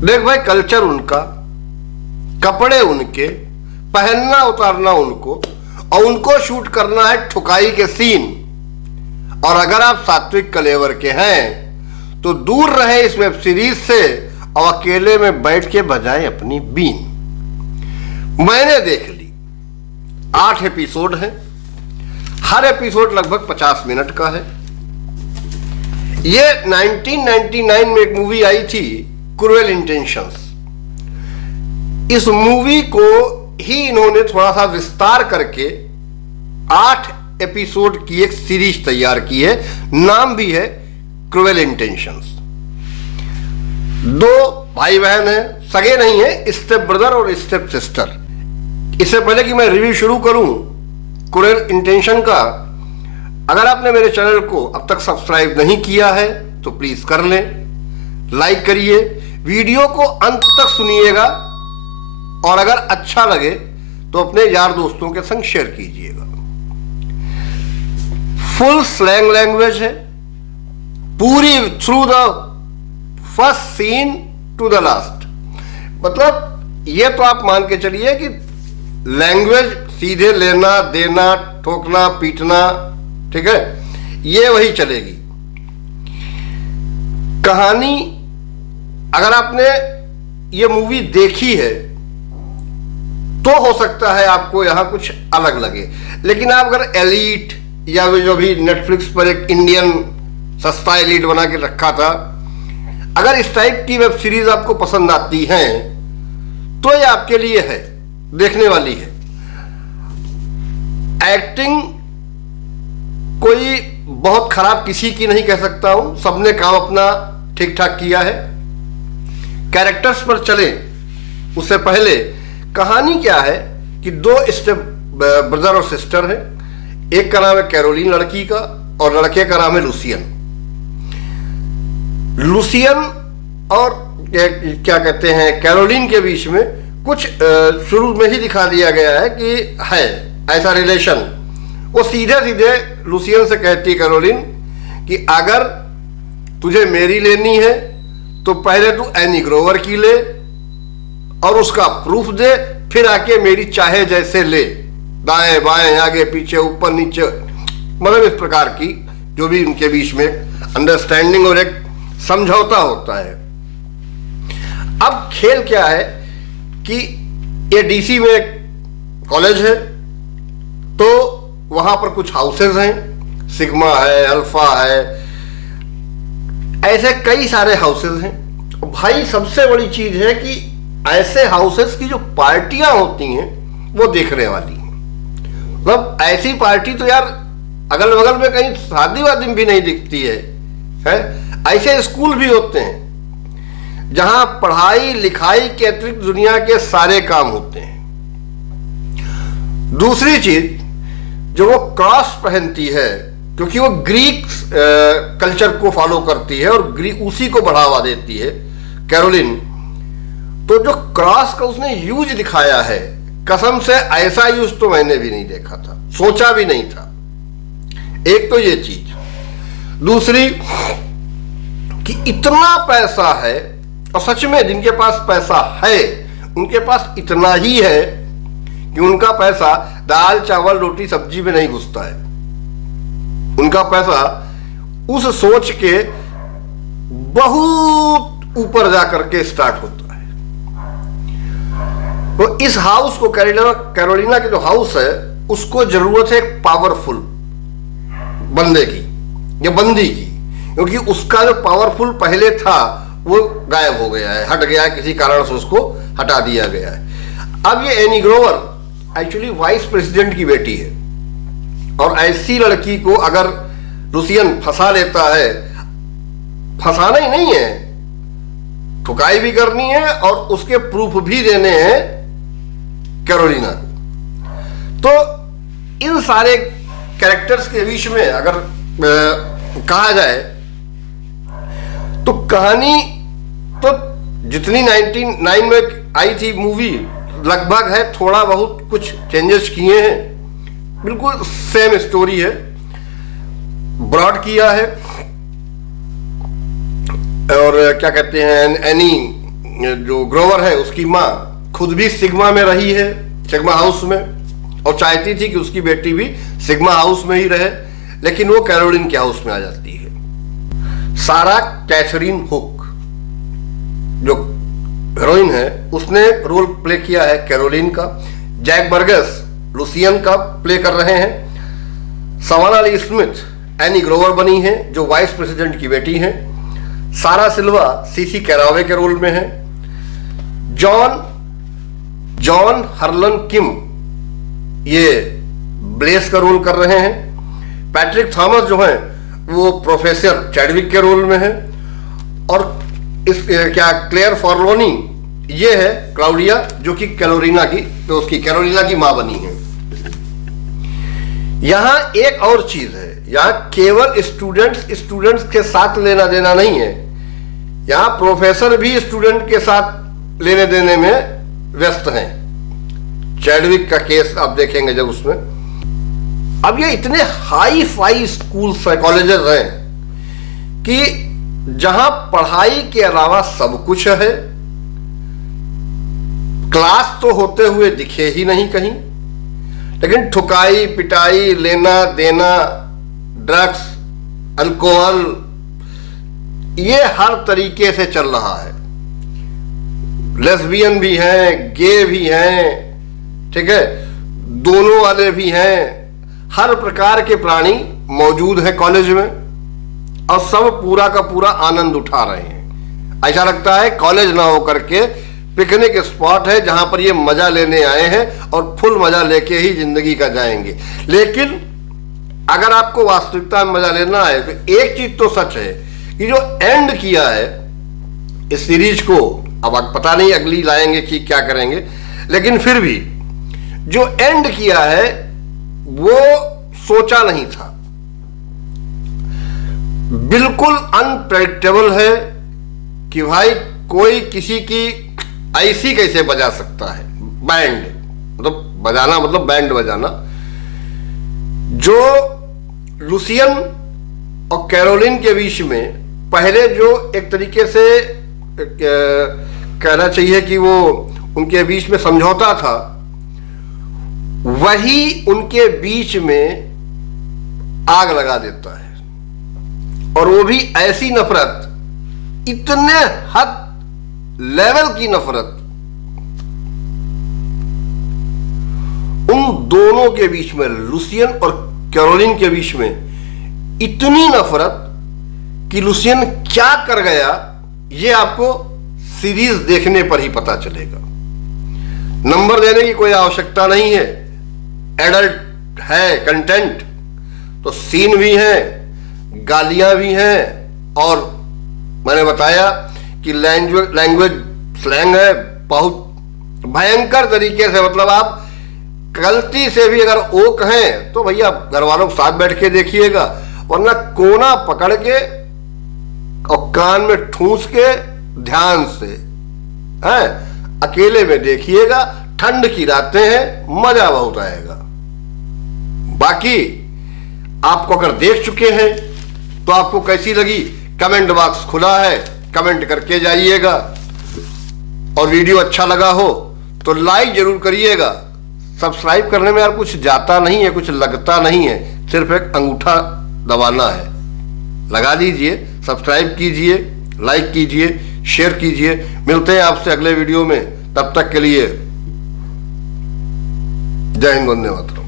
देख भाई, कल्चर उनका, कपड़े उनके, पहनना उतारना उनको, और उनको शूट करना है ठुकाई के सीन। और अगर आप सात्विक कलेवर के हैं तो दूर रहे इस वेब सीरीज से और अकेले में बैठ के बजाएं अपनी बीन। मैंने देख ली, 8 एपिसोड हैं, हर एपिसोड लगभग 50 मिनट का है। ये 1999 में एक मूवी आई थी, क्रूएल इंटेंशंस। इस मूवी को ही इन्होंने थोड़ा सा विस्तार करके 8 एपिसोड की एक सीरीज तैयार की है। नाम भी है क्रूएल इंटेंशंस। 2 भाई बहन हैं, सगे नहीं है, स्टेप ब्रदर और स्टेप सिस्टर। इससे पहले कि मैं रिव्यू शुरू करूं क्रूएल इंटेंशन का, अगर आपने मेरे चैनल को अब तक सब्सक्राइब नहीं किया है तो प्लीज कर लें, लाइक करिए, वीडियो को अंत तक सुनिएगा और अगर अच्छा लगे तो अपने यार दोस्तों के संग शेयर कीजिएगा। फुल स्लैंग लैंग्वेज है पूरी, through the first scene to the last. मतलब ये तो आप मान के चलिए कि लैंग्वेज सीधे लेना देना, ठोकना पीटना, ठीक है, ये वही चलेगी। कहानी, अगर आपने ये मूवी देखी है तो हो सकता है आपको यहां कुछ अलग लगे, लेकिन आप अगर एलीट या जो भी नेटफ्लिक्स पर एक इंडियन सस्ता एलीट बना के रखा था, अगर इस टाइप की वेब सीरीज आपको पसंद आती हैं तो ये आपके लिए है, देखने वाली है। एक्टिंग कोई बहुत खराब किसी की नहीं कह सकता हूं, सबने काम अपना ठीक ठाक किया है। कैरेक्टर्स पर चले उससे पहले कहानी क्या है कि 2 स्टेप ब्रदर और सिस्टर हैं। एक का नाम है कैरोलिन लड़की का, और लड़के का नाम है लुसियन। लुसियन और क्या कहते हैं कैरोलिन के बीच में कुछ शुरू में ही दिखा दिया गया है कि है ऐसा रिलेशन। वो सीधे सीधे लुसियन से कहती है कैरोलिन कि अगर तुझे मेरी लेनी है तो पहले तू एनी ग्रोवर की ले और उसका प्रूफ दे, फिर आके मेरी चाहे जैसे ले, दाएं बाएं आगे पीछे ऊपर नीचे, मतलब इस प्रकार की जो भी उनके बीच में अंडरस्टैंडिंग और एक समझौता होता है। अब खेल क्या है कि ये डीसी में एक कॉलेज है, तो वहां पर कुछ हाउसेस हैं, सिग्मा है, अल्फा है, ऐसे कई सारे हाउसेस हैं। भाई सबसे बड़ी चीज है कि ऐसे हाउसेस की जो पार्टियां होती हैं वो देखने वाली हैं। मतलब ऐसी पार्टी तो यार अगल बगल में कहीं शादी वादी भी नहीं दिखती है। ऐसे स्कूल भी होते हैं जहां पढ़ाई लिखाई के अतिरिक्त दुनिया के सारे काम होते हैं। दूसरी चीज, जो वो क्रॉस पहनती है, क्योंकि वो ग्रीक कल्चर को फॉलो करती है और उसी को बढ़ावा देती है कैरोलिन, तो जो क्रॉस का उसने यूज दिखाया है, कसम से ऐसा यूज तो मैंने भी नहीं देखा था, सोचा भी नहीं था। एक तो ये चीज, दूसरी कि इतना पैसा है, और सच में जिनके पास पैसा है उनके पास इतना ही है कि उनका पैसा दाल चावल रोटी सब्जी में नहीं घुसता है। उनका पैसा उस सोच के बहुत ऊपर जाकर के स्टार्ट होता है। तो इस हाउस को, कैरोलिना के जो हाउस है, उसको जरूरत है एक पावरफुल बंदे की या बंदी की, क्योंकि उसका जो पावरफुल पहले था वो गायब हो गया है, हट गया है, किसी कारण से उसको हटा दिया गया है। अब ये any Grover actually vice president की बेटी है, और ऐसी लड़की को अगर लुसियन फंसा लेता है, फंसाना ही नहीं है, ठुकाई भी करनी है और उसके प्रूफ भी देने हैं कैरोलिना को। तो इन सारे कैरेक्टर्स के बीच में अगर कहा जाए तो कहानी तो जितनी 99 में आई थी मूवी लगभग है, थोड़ा बहुत कुछ चेंजेस किए हैं, बिल्कुल सेम स्टोरी है, ब्रॉड किया है। और क्या कहते हैं, एनी जो ग्रोवर है उसकी माँ खुद भी सिग्मा में रही है, सिग्मा हाउस में, और चाहती थी कि उसकी बेटी भी सिग्मा हाउस में ही रहे, लेकिन वो कैरोलिन के हाउस में आ जाती है। सारा कैथरीन हुक जो हीरोइन है उसने रोल प्ले किया है कैरोलिन का। जैक बर्गस लुसियन का प्ले कर रहे हैं। सवाना ली स्मिथ एनी ग्रोवर बनी है जो वाइस प्रेसिडेंट की बेटी हैं। सारा सिल्वा सीसी कैरावे के रोल में है। जॉन हर्लन किम ये ब्लेस का रोल कर रहे हैं। पैट्रिक थॉमस जो है वो प्रोफेसर चैडविक के रोल में है। और इस क्लेयर फॉर्लोनी ये है क्लाउडिया जो कि कैरोलिना की मां बनी है। यहां एक और चीज है, यहां केवल स्टूडेंट्स के साथ लेना देना नहीं है, यहां प्रोफेसर भी स्टूडेंट के साथ लेने देने में व्यस्त हैं। चैडविक का केस आप देखेंगे जब उसमें। अब ये इतने हाई फाई स्कूल कॉलेजेस हैं कि जहां पढ़ाई के अलावा सब कुछ है, क्लास तो होते हुए दिखे ही नहीं कहीं, लेकिन ठुकाई पिटाई लेना देना, ड्रग्स, अल्कोहल, ये हर तरीके से चल रहा है। लेस्बियन भी हैं, गे भी हैं, ठीक है, दोनों वाले भी हैं, हर प्रकार के प्राणी मौजूद हैं कॉलेज में और सब पूरा का पूरा आनंद उठा रहे हैं। ऐसा लगता है कॉलेज ना होकर के पिकनिक स्पॉट है जहां पर ये मजा लेने आए हैं और फुल मजा लेके ही जिंदगी का जाएंगे। लेकिन अगर आपको वास्तविकता में मजा लेना है तो एक चीज तो सच है कि जो एंड किया है इस सीरीज को, अब पता नहीं अगली लाएंगे कि क्या करेंगे, लेकिन फिर भी जो एंड किया है वो सोचा नहीं था। बिल्कुल अनप्रेडिक्टेबल है कि भाई कोई किसी की ऐसी कैसे बजा सकता है बैंड, मतलब बजाना मतलब बैंड बजाना। जो लुसियन और कैरोलिन के बीच में पहले जो एक तरीके से कहना चाहिए कि वो उनके बीच में समझौता था, वही उनके बीच में आग लगा देता है। और वो भी ऐसी नफरत, इतने हद लेवल की नफरत उन दोनों के बीच में, लुसियन और कैरोलिन के बीच में इतनी नफरत कि लुसियन क्या कर गया ये आपको सीरीज देखने पर ही पता चलेगा। नंबर देने की कोई आवश्यकता नहीं है, एडल्ट है कंटेंट, तो सीन भी है, गालियां भी हैं, और मैंने बताया कि लैंग्वेज स्लैंग है बहुत भयंकर तरीके से। मतलब आप गलती से भी अगर ओ कहें तो भैया घर वालों के साथ बैठ के देखिएगा, वरना कोना पकड़ के और कान में ठूंस के ध्यान से अकेले में देखिएगा। ठंड की रातें हैं, मजा बहुत आएगा। बाकी आपको अगर देख चुके हैं तो आपको कैसी लगी, कमेंट बॉक्स खुला है, कमेंट करके जाइएगा। और वीडियो अच्छा लगा हो तो लाइक जरूर करिएगा। सब्सक्राइब करने में यार कुछ जाता नहीं है, कुछ लगता नहीं है, सिर्फ एक अंगूठा दबाना है। लगा दीजिए, सब्सक्राइब कीजिए, लाइक कीजिए, शेयर कीजिए। मिलते हैं आपसे अगले वीडियो में, तब तक के लिए जय हिंद, वंदे मातरम।